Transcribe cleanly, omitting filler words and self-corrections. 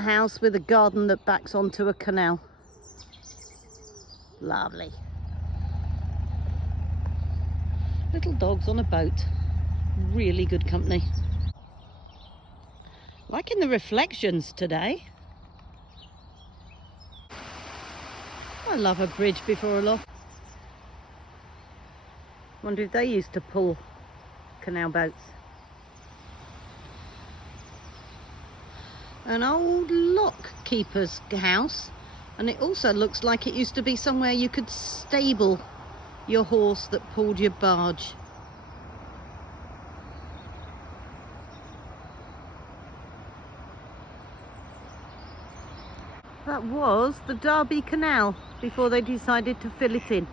A house with a garden that backs onto a canal. Lovely. Little dogs on a boat. Really good company. Liking the reflections today. I love a bridge before a lock. Wonder if they used to pull canal boats. An old lock keeper's house, and it also looks like it used to be somewhere you could stable your horse that pulled your barge. That was the Derby Canal before they decided to fill it in.